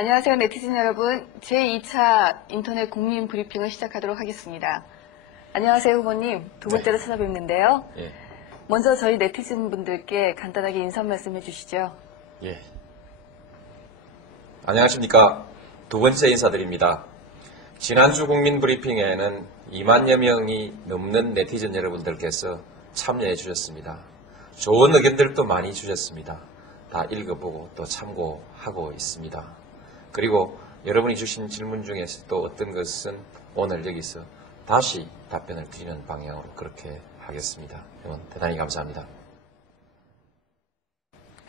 안녕하세요, 네티즌 여러분. 제2차 인터넷 국민 브리핑을 시작하도록 하겠습니다. 안녕하세요, 후보님. 두 번째로 찾아뵙는데요. 예. 먼저 저희 네티즌 분들께 간단하게 인사 말씀 해주시죠. 예. 안녕하십니까. 두 번째 인사드립니다. 지난주 국민 브리핑에는 2만여 명이 넘는 네티즌 여러분들께서 참여해 주셨습니다. 좋은 의견들도 많이 주셨습니다. 다 읽어보고 또 참고하고 있습니다. 그리고 여러분이 주신 질문 중에서 또 어떤 것은 오늘 여기서 다시 답변을 드리는 방향으로 그렇게 하겠습니다. 여러분 대단히 감사합니다.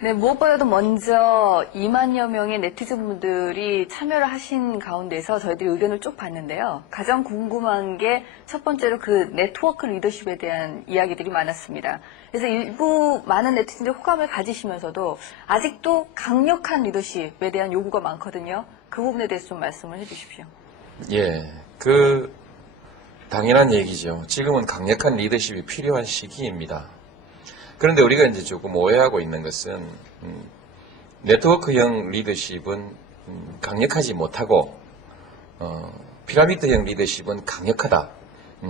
네, 무엇보다도 먼저 2만여 명의 네티즌 분들이 참여를 하신 가운데서 저희들이 의견을 쭉 봤는데요. 가장 궁금한 게 첫 번째로 그 네트워크 리더십에 대한 이야기들이 많았습니다. 그래서 일부 많은 네티즌들이 호감을 가지시면서도 아직도 강력한 리더십에 대한 요구가 많거든요. 그 부분에 대해서 좀 말씀을 해주십시오. 예, 당연한 얘기죠. 지금은 강력한 리더십이 필요한 시기입니다. 그런데 우리가 이제 조금 오해하고 있는 것은 네트워크형 리더십은 강력하지 못하고 피라미드형 리더십은 강력하다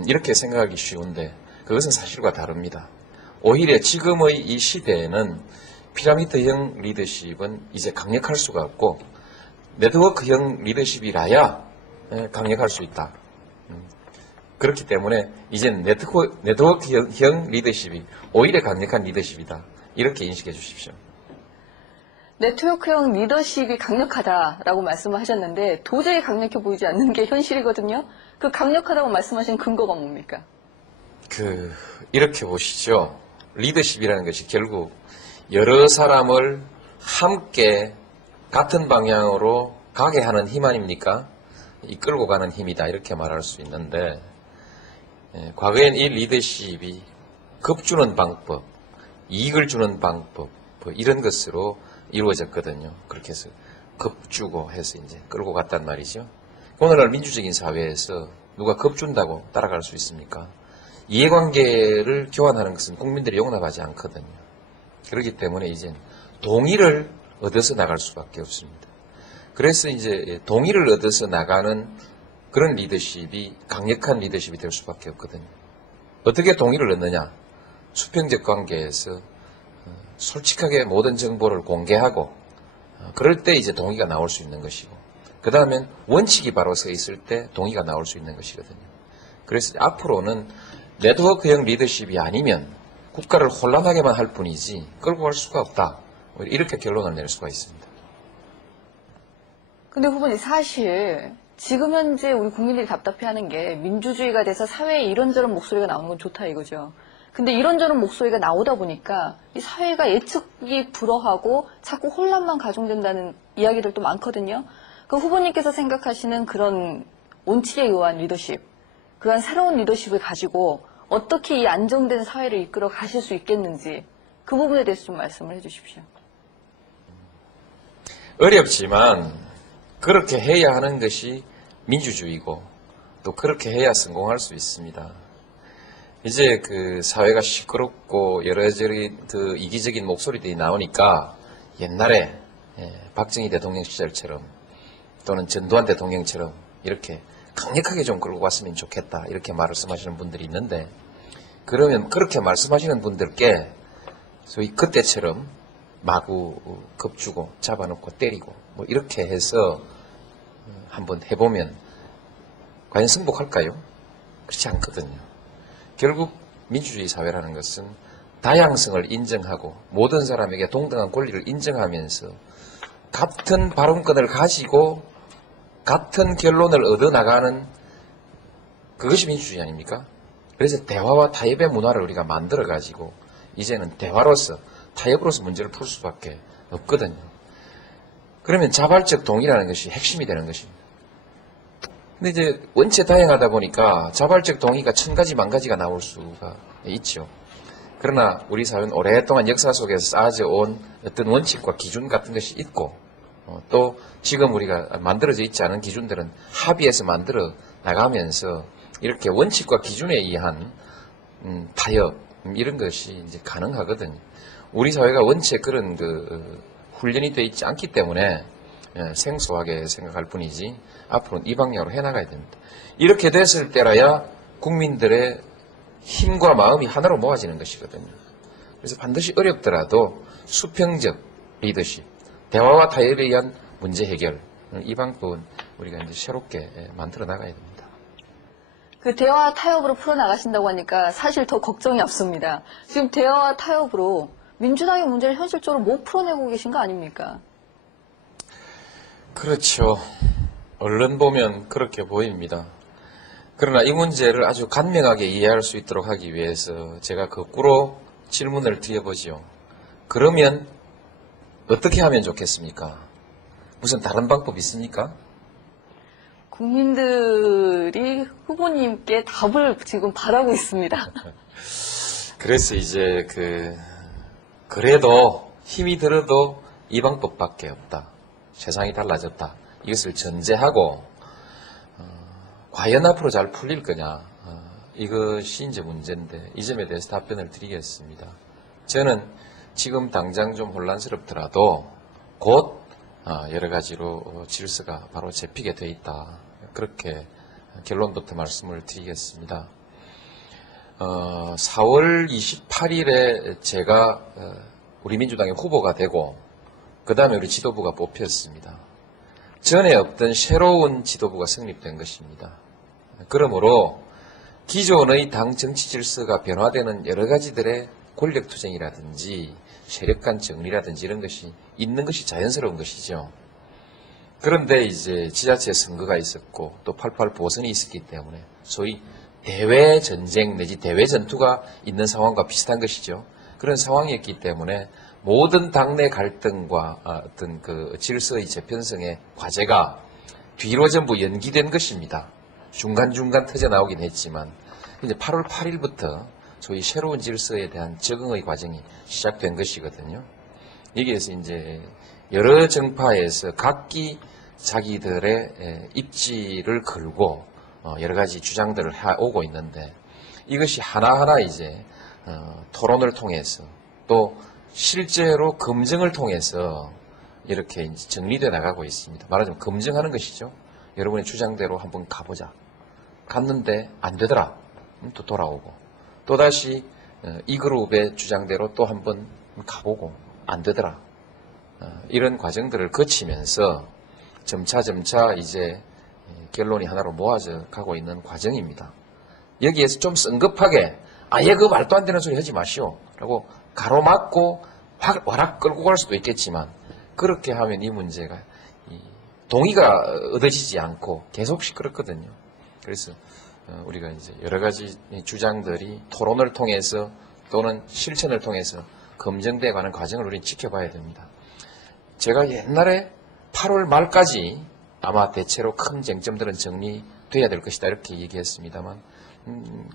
이렇게 생각하기 쉬운데 그것은 사실과 다릅니다. 오히려 지금의 이 시대에는 피라미드형 리더십은 이제 강력할 수가 없고 네트워크형 리더십이라야 강력할 수 있다. 그렇기 때문에 이제는 네트워크형 리더십이 오히려 강력한 리더십이다. 이렇게 인식해 주십시오. 네트워크형 리더십이 강력하다라고 말씀을 하셨는데 도저히 강력해 보이지 않는 게 현실이거든요. 그 강력하다고 말씀하신 근거가 뭡니까? 이렇게 보시죠. 리더십이라는 것이 결국 여러 사람을 함께 같은 방향으로 가게 하는 힘 아닙니까? 이끌고 가는 힘이다. 이렇게 말할 수 있는데 과거엔 이 리더십이 겁주는 방법, 이익을 주는 방법 이런 것으로 이루어졌거든요. 그렇게 해서 겁주고 해서 이제 끌고 갔단 말이죠. 오늘날 민주적인 사회에서 누가 겁준다고 따라갈 수 있습니까? 이해관계를 교환하는 것은 국민들이 용납하지 않거든요. 그렇기 때문에 이제 동의를 얻어서 나갈 수밖에 없습니다. 그래서 이제 동의를 얻어서 나가는 그런 리더십이 강력한 리더십이 될 수밖에 없거든요. 어떻게 동의를 얻느냐? 수평적 관계에서 솔직하게 모든 정보를 공개하고 그럴 때 이제 동의가 나올 수 있는 것이고 그 다음엔 원칙이 바로 서 있을 때 동의가 나올 수 있는 것이거든요. 그래서 앞으로는 네트워크형 리더십이 아니면 국가를 혼란하게만 할 뿐이지 끌고 갈 수가 없다. 이렇게 결론을 낼 수가 있습니다. 근데 후보님 사실 지금 현재 우리 국민들이 답답해하는 게 민주주의가 돼서 사회에 이런저런 목소리가 나오는 건 좋다 이거죠. 근데 이런저런 목소리가 나오다 보니까 이 사회가 예측이 불허하고 자꾸 혼란만 가중된다는 이야기들도 많거든요. 그 후보님께서 생각하시는 그런 원칙에 의한 리더십, 그런 새로운 리더십을 가지고 어떻게 이 안정된 사회를 이끌어 가실 수 있겠는지 그 부분에 대해서 좀 말씀을 해주십시오. 어렵지만 그렇게 해야 하는 것이 민주주의고 또 그렇게 해야 성공할 수 있습니다. 이제 사회가 시끄럽고 여러저런 이기적인 목소리들이 나오니까 옛날에 박정희 대통령 시절처럼 또는 전두환 대통령처럼 이렇게 강력하게 좀 끌고 갔으면 좋겠다 이렇게 말씀하시는 분들이 있는데 그러면 그렇게 말씀하시는 분들께 소위 그때처럼 마구 겁주고 잡아놓고 때리고 뭐 이렇게 해서 한번 해보면 과연 승복할까요? 그렇지 않거든요. 결국 민주주의 사회라는 것은 다양성을 인정하고 모든 사람에게 동등한 권리를 인정하면서 같은 발언권을 가지고 같은 결론을 얻어나가는 그것이 민주주의 아닙니까? 그래서 대화와 타협의 문화를 우리가 만들어가지고 이제는 대화로서 타협으로서 문제를 풀 수밖에 없거든요. 그러면 자발적 동의라는 것이 핵심이 되는 것입니다. 근데 이제 원체 다양하다 보니까 자발적 동의가 1000가지 만가지가 나올 수가 있죠. 그러나 우리 사회는 오랫동안 역사 속에서 쌓아져 온 어떤 원칙과 기준 같은 것이 있고 또 지금 우리가 만들어져 있지 않은 기준들은 합의해서 만들어 나가면서 이렇게 원칙과 기준에 의한 타협 이런 것이 이제 가능하거든요. 우리 사회가 원체 그런 훈련이 되어 있지 않기 때문에 생소하게 생각할 뿐이지 앞으로는 이 방향으로 해나가야 됩니다. 이렇게 됐을 때라야 국민들의 힘과 마음이 하나로 모아지는 것이거든요. 그래서 반드시 어렵더라도 수평적 리더십, 대화와 타협에 의한 문제 해결, 이 방법은 우리가 이제 새롭게 만들어 나가야 됩니다. 그 대화와 타협으로 풀어나가신다고 하니까 사실 더 걱정이 앞섭니다. 지금 대화와 타협으로 민주당의 문제를 현실적으로 못 풀어내고 계신 거 아닙니까? 그렇죠. 얼른 보면 그렇게 보입니다. 그러나 이 문제를 아주 간명하게 이해할 수 있도록 하기 위해서 제가 거꾸로 질문을 드려보지요. 그러면 어떻게 하면 좋겠습니까? 무슨 다른 방법 있습니까? 국민들이 후보님께 답을 지금 바라고 있습니다. 그래서 이제 그래도 힘이 들어도 이 방법밖에 없다. 세상이 달라졌다. 이것을 전제하고 과연 앞으로 잘 풀릴 거냐. 이것이 이제 문제인데 이 점에 대해서 답변을 드리겠습니다. 저는 지금 당장 좀 혼란스럽더라도 곧 여러 가지로 질서가 바로 잡히게 돼 있다. 그렇게 결론부터 말씀을 드리겠습니다. 4월 28일에 제가 우리 민주당의 후보가 되고 그 다음에 우리 지도부가 뽑혔습니다. 전에 없던 새로운 지도부가 성립된 것입니다. 그러므로 기존의 당 정치 질서가 변화되는 여러 가지들의 권력투쟁이라든지 세력간 정리라든지 이런 것이 있는 것이 자연스러운 것이죠. 그런데 이제 지자체 선거가 있었고 또 8.8 보선이 있었기 때문에 소위 대외 전쟁 내지 대외 전투가 있는 상황과 비슷한 것이죠. 그런 상황이었기 때문에 모든 당내 갈등과 어떤 그 질서의 재편성의 과제가 뒤로 전부 연기된 것입니다. 중간중간 터져 나오긴 했지만 이제 8월 8일부터 소위 새로운 질서에 대한 적응의 과정이 시작된 것이거든요. 여기에서 이제 여러 정파에서 각기 자기들의 입지를 걸고 여러 가지 주장들을 해오고 있는데 이것이 하나하나 이제 토론을 통해서 또 실제로 검증을 통해서 이렇게 이제 정리되어 나가고 있습니다. 말하자면 검증하는 것이죠. 여러분의 주장대로 한번 가보자. 갔는데 안 되더라. 또 돌아오고 또다시 이 그룹의 주장대로 또 한번 가보고 안 되더라. 이런 과정들을 거치면서 점차 이제 결론이 하나로 모아져 가고 있는 과정입니다. 여기에서 좀 성급하게 아예 그 말도 안 되는 소리 하지 마시오 라고 가로막고 와락 끌고 갈 수도 있겠지만 그렇게 하면 이 문제가 동의가 얻어지지 않고 계속 시끄럽거든요. 그래서 우리가 이제 여러 가지 주장들이 토론을 통해서 또는 실천을 통해서 검증돼 가는 과정을 우리는 지켜봐야 됩니다. 제가 옛날에 8월 말까지 아마 대체로 큰 쟁점들은 정리돼야 될 것이다 이렇게 얘기했습니다만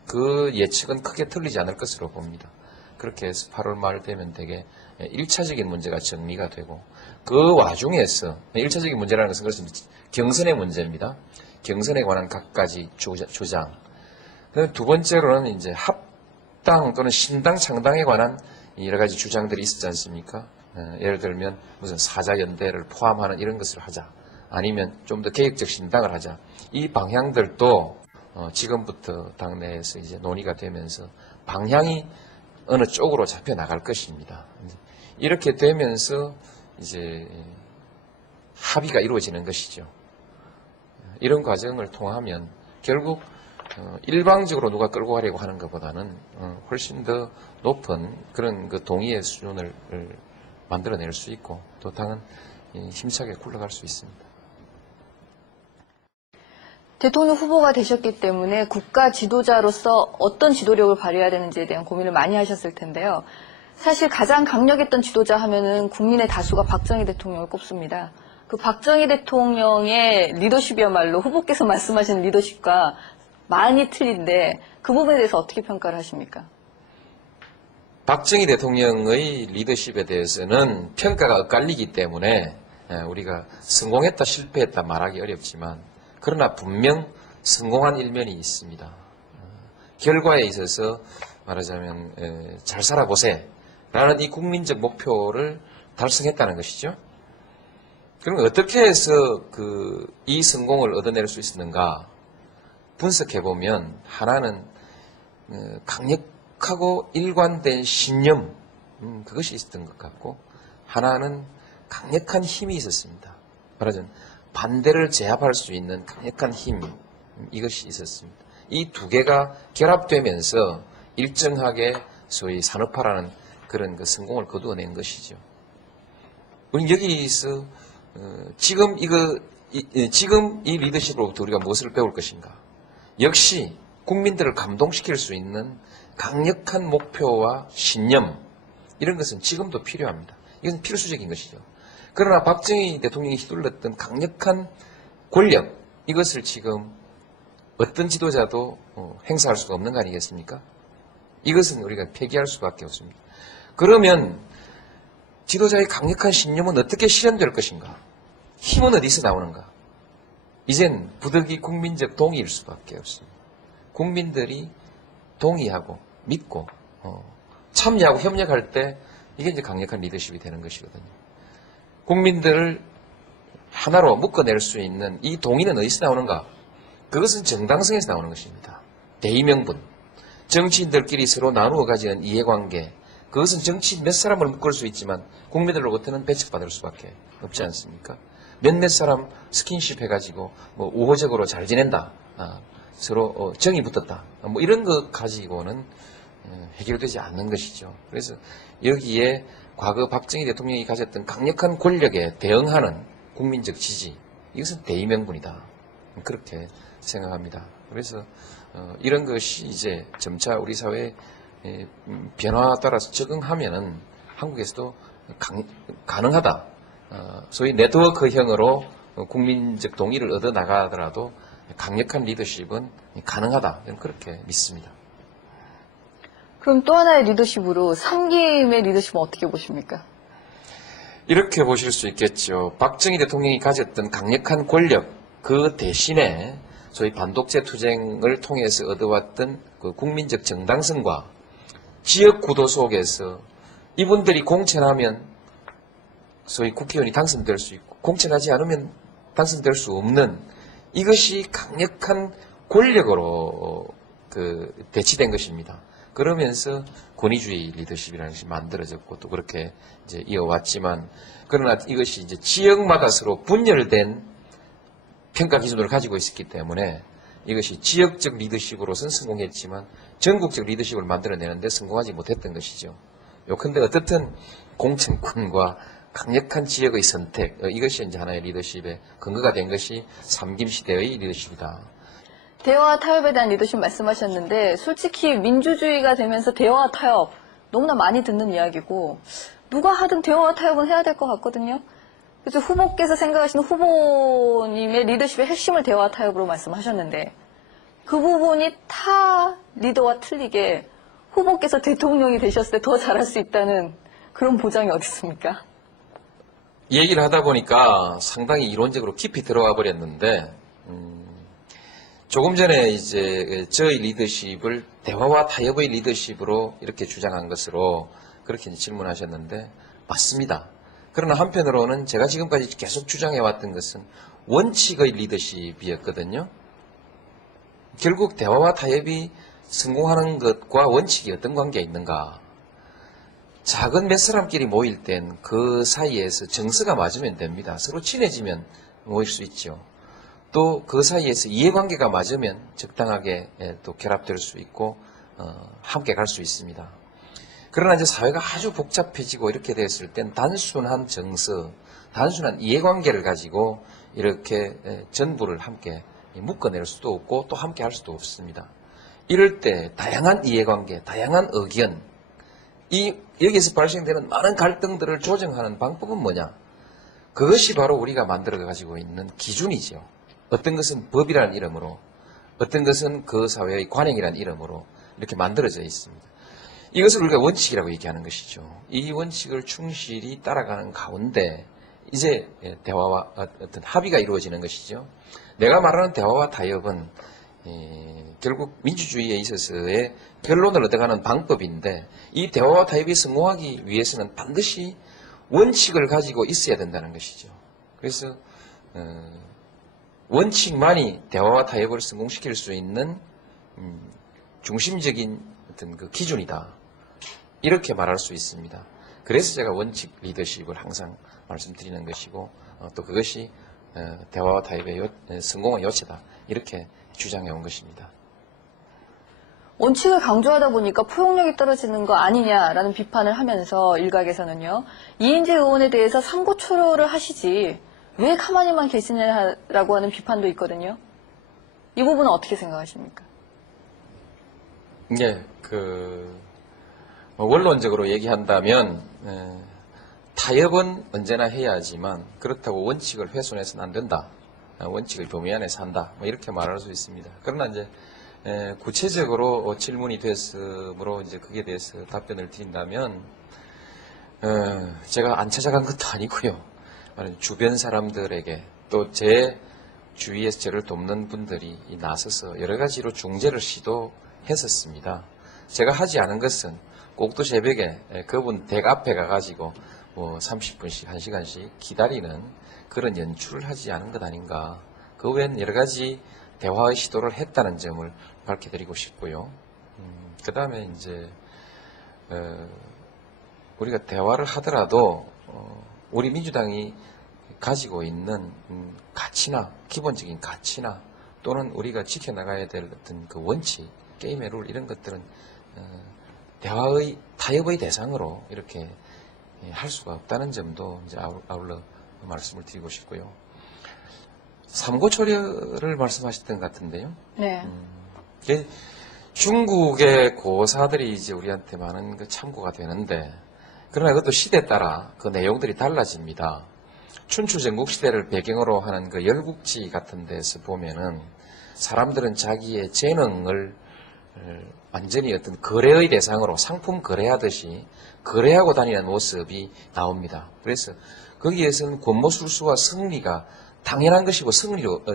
그 예측은 크게 틀리지 않을 것으로 봅니다. 그렇게 해서 8월 말 되면 되게 1차적인 문제가 정리가 되고 그 와중에서 1차적인 문제라는 것은 그렇습니다. 경선의 문제입니다. 경선에 관한 각가지 주장. 두 번째로는 이제 합당 또는 신당 창당에 관한 여러 가지 주장들이 있었지 않습니까? 예를 들면 무슨 사자연대를 포함하는 이런 것을 하자. 아니면 좀 더 개혁적 신당을 하자. 이 방향들도 지금부터 당내에서 이제 논의가 되면서 방향이 어느 쪽으로 잡혀 나갈 것입니다. 이렇게 되면서 이제 합의가 이루어지는 것이죠. 이런 과정을 통하면 결국 일방적으로 누가 끌고 가려고 하는 것보다는 훨씬 더 높은 그런 그 동의의 수준을 만들어낼 수 있고 또 당은 힘차게 굴러갈 수 있습니다. 대통령 후보가 되셨기 때문에 국가 지도자로서 어떤 지도력을 발휘해야 되는지에 대한 고민을 많이 하셨을 텐데요. 사실 가장 강력했던 지도자 하면은 국민의 다수가 박정희 대통령을 꼽습니다. 그 박정희 대통령의 리더십이야말로 후보께서 말씀하신 리더십과 많이 틀린데 그 부분에 대해서 어떻게 평가를 하십니까? 박정희 대통령의 리더십에 대해서는 평가가 엇갈리기 때문에 우리가 성공했다 실패했다 말하기 어렵지만 그러나 분명 성공한 일면이 있습니다. 결과에 있어서 말하자면 잘 살아보세 라는 이 국민적 목표를 달성했다는 것이죠. 그럼 어떻게 해서 이 성공을 얻어낼 수 있었는가? 분석해보면, 하나는 강력하고 일관된 신념, 그것이 있었던 것 같고, 하나는 강력한 힘이 있었습니다. 말하자면, 반대를 제압할 수 있는 강력한 힘, 이것이 있었습니다. 이 두 개가 결합되면서 일정하게 소위 산업화라는 그런 성공을 거두어낸 것이죠. 우리는 여기서 지금 이 리더십으로부터 우리가 무엇을 배울 것인가? 역시 국민들을 감동시킬 수 있는 강력한 목표와 신념, 이런 것은 지금도 필요합니다. 이것은 필수적인 것이죠. 그러나 박정희 대통령이 휘둘렀던 강력한 권력, 이것을 지금 어떤 지도자도 행사할 수가 없는 거 아니겠습니까? 이것은 우리가 폐기할 수밖에 없습니다. 그러면 지도자의 강력한 신념은 어떻게 실현될 것인가? 힘은 어디서 나오는가? 이젠 부득이 국민적 동의일 수밖에 없습니다. 국민들이 동의하고 믿고 참여하고 협력할 때 이게 이제 강력한 리더십이 되는 것이거든요. 국민들을 하나로 묶어낼 수 있는 이 동의는 어디서 나오는가? 그것은 정당성에서 나오는 것입니다. 대의명분, 정치인들끼리 서로 나누어 가지는 이해관계, 그것은 정치인 몇 사람을 묶을 수 있지만 국민들로부터는 배척받을 수밖에 없지 않습니까? 몇몇 사람 스킨십 해가지고 우호적으로 잘 지낸다, 서로 정이 붙었다, 이런 것 가지고는 해결되지 않는 것이죠. 그래서 여기에 과거 박정희 대통령이 가졌던 강력한 권력에 대응하는 국민적 지지, 이것은 대의명분이다, 그렇게 생각합니다. 그래서 이런 것이 이제 점차 우리 사회의 변화에 따라서 적응하면은 한국에서도 가능하다. 소위 네트워크형으로 국민적 동의를 얻어 나가더라도 강력한 리더십은 가능하다. 저는 그렇게 믿습니다. 그럼 또 하나의 리더십으로 삼김의 리더십은 어떻게 보십니까? 이렇게 보실 수 있겠죠. 박정희 대통령이 가졌던 강력한 권력, 그 대신에 소위 반독재 투쟁을 통해서 얻어왔던 그 국민적 정당성과 지역 구도 속에서 이분들이 공천하면 소위 국회의원이 당선될 수 있고 공천하지 않으면 당선될 수 없는, 이것이 강력한 권력으로 대치된 것입니다. 그러면서 권위주의 리더십이라는 것이 만들어졌고 또 그렇게 이제 이어왔지만, 그러나 이것이 이제 지역마다 서로 분열된 평가 기준을 가지고 있었기 때문에 이것이 지역적 리더십으로서는 성공했지만 전국적 리더십을 만들어내는데 성공하지 못했던 것이죠. 요컨대 어떻든 공천권과 강력한 지역의 선택, 이것이 이제 하나의 리더십의 근거가 된 것이 삼김 시대의 리더십이다. 대화와 타협에 대한 리더십 말씀하셨는데, 솔직히 민주주의가 되면서 대화와 타협 너무나 많이 듣는 이야기고, 누가 하든 대화와 타협은 해야 될 것 같거든요. 그래서 후보께서 생각하시는 후보님의 리더십의 핵심을 대화와 타협으로 말씀하셨는데, 그 부분이 타 리더와 틀리게 후보께서 대통령이 되셨을 때 더 잘할 수 있다는 그런 보장이 어디 있습니까? 얘기를 하다 보니까 상당히 이론적으로 깊이 들어와 버렸는데, 조금 전에 이제 저의 리더십을 대화와 타협의 리더십으로 이렇게 주장한 것으로 그렇게 질문하셨는데, 맞습니다. 그러나 한편으로는 제가 지금까지 계속 주장해왔던 것은 원칙의 리더십이었거든요. 결국 대화와 타협이 성공하는 것과 원칙이 어떤 관계가 있는가? 작은 몇 사람끼리 모일 땐 그 사이에서 정서가 맞으면 됩니다. 서로 친해지면 모일 수 있죠. 또 그 사이에서 이해관계가 맞으면 적당하게 또 결합될 수 있고 함께 갈 수 있습니다. 그러나 이제 사회가 아주 복잡해지고 이렇게 됐을 땐 단순한 정서, 단순한 이해관계를 가지고 이렇게 전부를 함께 묶어낼 수도 없고 또 함께 할 수도 없습니다. 이럴 때 다양한 이해관계, 다양한 의견, 여기서 발생되는 많은 갈등들을 조정하는 방법은 뭐냐? 그것이 바로 우리가 만들어 가지고 있는 기준이죠. 어떤 것은 법이라는 이름으로, 어떤 것은 그 사회의 관행이라는 이름으로 이렇게 만들어져 있습니다. 이것을 우리가 원칙이라고 얘기하는 것이죠. 이 원칙을 충실히 따라가는 가운데 이제 대화와 어떤 합의가 이루어지는 것이죠. 내가 말하는 대화와 타협은 결국 민주주의에 있어서의 결론을 얻어가는 방법인데, 이 대화와 타협이 성공하기 위해서는 반드시 원칙을 가지고 있어야 된다는 것이죠. 그래서 원칙만이 대화와 타협을 성공시킬 수 있는 중심적인 어떤 그 기준이다. 이렇게 말할 수 있습니다. 그래서 제가 원칙 리더십을 항상 말씀드리는 것이고 또 그것이 대화와 타협의 성공의 요체다. 이렇게 주장해 온 것입니다. 원칙을 강조하다 보니까 포용력이 떨어지는 거 아니냐라는 비판을 하면서 일각에서는요. 이인재 의원에 대해서 삼고초려를 하시지 왜 가만히만 계시냐라고 하는 비판도 있거든요. 이 부분은 어떻게 생각하십니까? 네, 원론적으로 얘기한다면 타협은 언제나 해야 하지만 그렇다고 원칙을 훼손해서는 안 된다. 원칙을 범위 안에서 한다. 뭐 이렇게 말할 수 있습니다. 그러나 이제 구체적으로 질문이 됐으므로 이제 그에 대해서 답변을 드린다면 제가 안 찾아간 것도 아니고요. 주변 사람들에게 또 제 주위에서 저를 돕는 분들이 나서서 여러 가지로 중재를 시도했었습니다. 제가 하지 않은 것은 꼭두 새벽에 그분 댁 앞에 가가지고 뭐 30분씩 1시간씩 기다리는 그런 연출을 하지 않은 것 아닌가. 그 외엔 여러 가지 대화의 시도를 했다는 점을 밝혀드리고 싶고요. 그 다음에 이제 우리가 대화를 하더라도 우리 민주당이 가지고 있는 가치나 기본적인 가치나 또는 우리가 지켜나가야 될 어떤 그 원칙, 게임의 룰 이런 것들은 대화의 타협의 대상으로 이렇게 할 수가 없다는 점도 이제 아울러 말씀을 드리고 싶고요. 삼고초려를 말씀하셨던 것 같은데요. 네. 중국의 고사들이 이제 우리한테 많은 그 참고가 되는데, 그러나 그것도 시대에 따라 그 내용들이 달라집니다. 춘추전국 시대를 배경으로 하는 그 열국지 같은 데서 보면은 사람들은 자기의 재능을 완전히 어떤 거래의 대상으로 상품 거래하듯이 거래하고 다니는 모습이 나옵니다. 그래서 거기에서는 권모술수와 승리가 당연한 것이고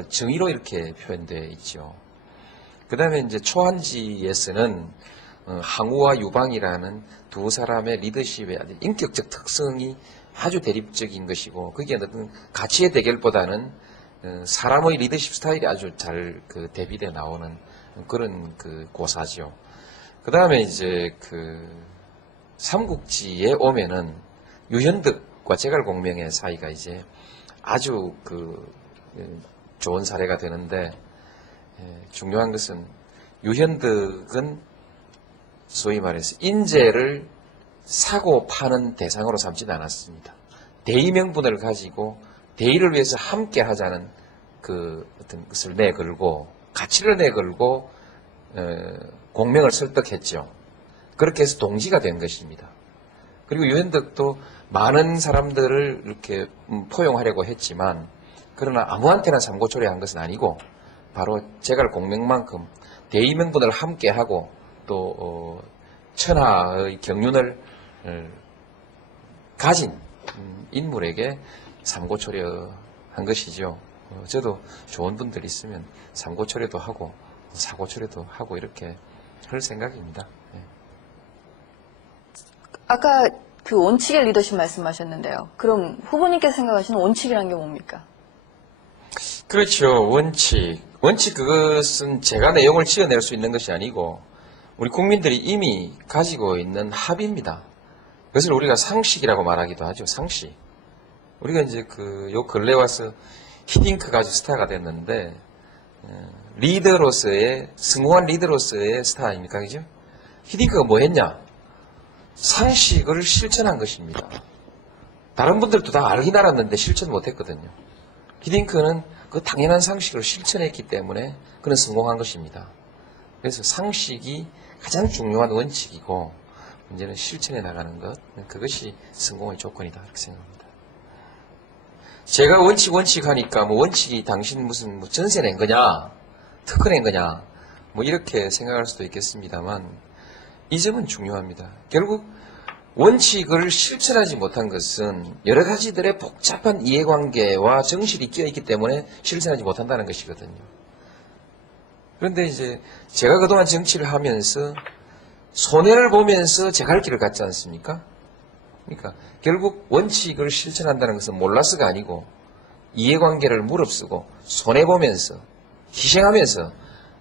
정의로 이렇게 표현되어 있죠. 그 다음에 이제 초한지에서는 항우와 유방이라는 두 사람의 리더십의 아주 인격적 특성이 아주 대립적인 것이고 거기에 어떤 가치의 대결보다는 사람의 리더십 스타일이 아주 잘 대비되어 나오는 그런 고사죠. 그 다음에 이제 삼국지에 오면은 유현득과 제갈공명의 사이가 이제 아주 좋은 사례가 되는데 중요한 것은 유현득은 소위 말해서 인재를 사고 파는 대상으로 삼지는 않았습니다. 대의명분을 가지고 대의를 위해서 함께 하자는 어떤 것을 내걸고 가치를 내걸고 공명을 설득했죠. 그렇게 해서 동지가 된 것입니다. 그리고 유현득도 많은 사람들을 이렇게 포용하려고 했지만 그러나 아무한테나 삼고초려한 것은 아니고 바로 제갈공명만큼 대의명분을 함께하고 또 천하의 경륜을 가진 인물에게 삼고초려한 것이죠. 저도 좋은 분들 있으면 삼고초려도 하고 사고초려도 하고 이렇게 할 생각입니다. 네. 아까 원칙의 리더십 말씀하셨는데요. 그럼 후보님께서 생각하시는 원칙이란 게 뭡니까? 그렇죠. 원칙 그것은 제가 내용을 지어낼 수 있는 것이 아니고 우리 국민들이 이미 가지고 있는 합의입니다. 그것을 우리가 상식이라고 말하기도 하죠. 상식. 우리가 이제 요 근래 와서 히딩크가 아주 스타가 됐는데 성공한 리더로서의 스타 아닙니까? 그죠? 히딩크가 뭐 했냐? 상식을 실천한 것입니다. 다른 분들도 다 알긴 알았는데 실천 못 했거든요. 히딩크는 그 당연한 상식을 실천했기 때문에 그는 성공한 것입니다. 그래서 상식이 가장 중요한 원칙이고 문제는 실천해 나가는 것, 그것이 성공의 조건이다 이렇게 생각합니다. 제가 원칙 하니까 원칙이 당신 무슨 전세 낸 거냐, 특허 낸 거냐, 이렇게 생각할 수도 있겠습니다만 이 점은 중요합니다. 결국 원칙을 실천하지 못한 것은 여러 가지들의 복잡한 이해관계와 정실이 끼어있기 때문에 실천하지 못한다는 것이거든요. 그런데 이제 제가 그동안 정치를 하면서 손해를 보면서 제 갈 길을 갔지 않습니까? 그러니까 결국 원칙을 실천한다는 것은 몰라서가 아니고 이해관계를 무릅쓰고 손해보면서 희생하면서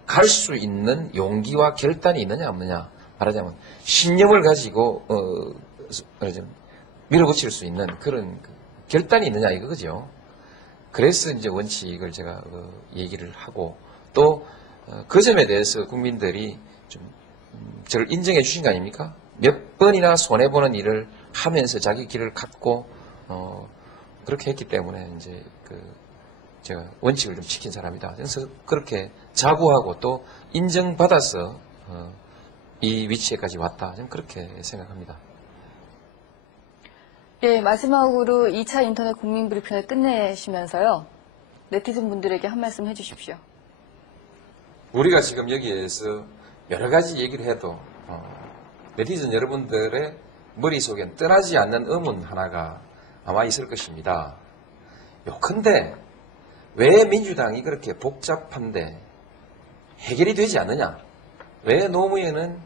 갈 수 있는 용기와 결단이 있느냐 없느냐, 말하자면 신념을 가지고 말하자면 밀어붙일 수 있는 그런 결단이 있느냐 이거죠. 그래서 이제 원칙을 제가 얘기를 하고 또 그 점에 대해서 국민들이 좀 저를 인정해 주신 거 아닙니까? 몇 번이나 손해보는 일을 하면서 자기 길을 갖고 그렇게 했기 때문에 이제 제가 원칙을 좀 지킨 사람이다. 그래서 그렇게 자부하고 또 인정받아서 이 위치에까지 왔다. 저는 그렇게 생각합니다. 예, 마지막으로 2차 인터넷 국민 브리핑을 끝내시면서요. 네티즌 분들에게 한 말씀 해주십시오. 우리가 지금 여기에서 여러 가지 얘기를 해도 네티즌 여러분들의 머릿속엔 떠나지 않는 의문 하나가 아마 있을 것입니다. 요컨대 왜 민주당이 그렇게 복잡한데 해결이 되지 않느냐? 왜 노무현은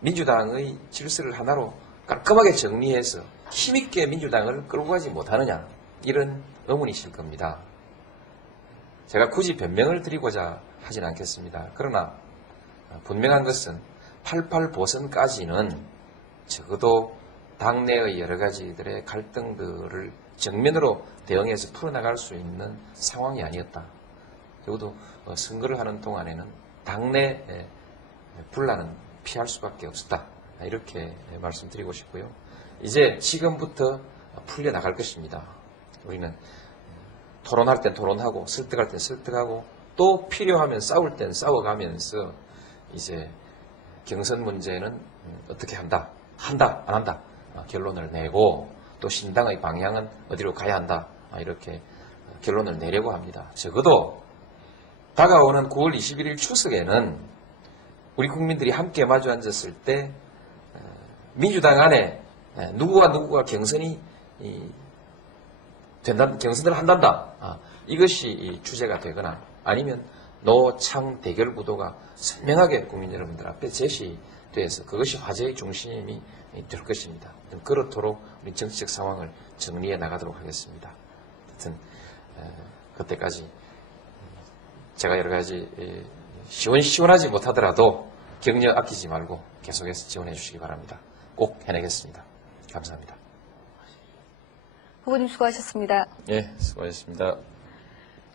민주당의 질서를 하나로 깔끔하게 정리해서 힘있게 민주당을 끌고 가지 못하느냐? 이런 의문이실 겁니다. 제가 굳이 변명을 드리고자 하진 않겠습니다. 그러나 분명한 것은 88 보선까지는 적어도 당내의 여러 가지들의 갈등들을 정면으로 대응해서 풀어나갈 수 있는 상황이 아니었다. 적어도 선거를 하는 동안에는 당내 분란은 피할 수밖에 없었다. 이렇게 말씀드리고 싶고요. 이제 지금부터 풀려나갈 것입니다. 우리는 토론할 땐 토론하고 설득할 땐 설득하고 또 필요하면 싸울 땐 싸워가면서 이제 경선 문제는 어떻게 한다, 안 한다 결론을 내고 또 신당의 방향은 어디로 가야 한다 이렇게 결론을 내려고 합니다. 적어도 다가오는 9월 21일 추석에는 우리 국민들이 함께 마주 앉았을 때 민주당 안에 누구가 경선이 경선을 한단다. 이것이 주제가 되거나 아니면 노창 대결 구도가 선명하게 국민 여러분들 앞에 제시돼서 그것이 화제의 중심이 될 것입니다. 그렇도록 우리 정치적 상황을 정리해 나가도록 하겠습니다. 하여튼 그때까지 제가 여러 가지 시원하지 못하더라도 격려 아끼지 말고 계속해서 지원해 주시기 바랍니다. 꼭 해내겠습니다. 감사합니다. 후보님 수고하셨습니다. 예, 수고하셨습니다.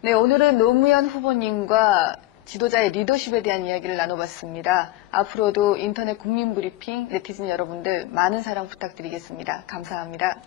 네, 오늘은 노무현 후보님과 지도자의 리더십에 대한 이야기를 나눠봤습니다. 앞으로도 인터넷 국민 브리핑 네티즌 여러분들 많은 사랑 부탁드리겠습니다. 감사합니다.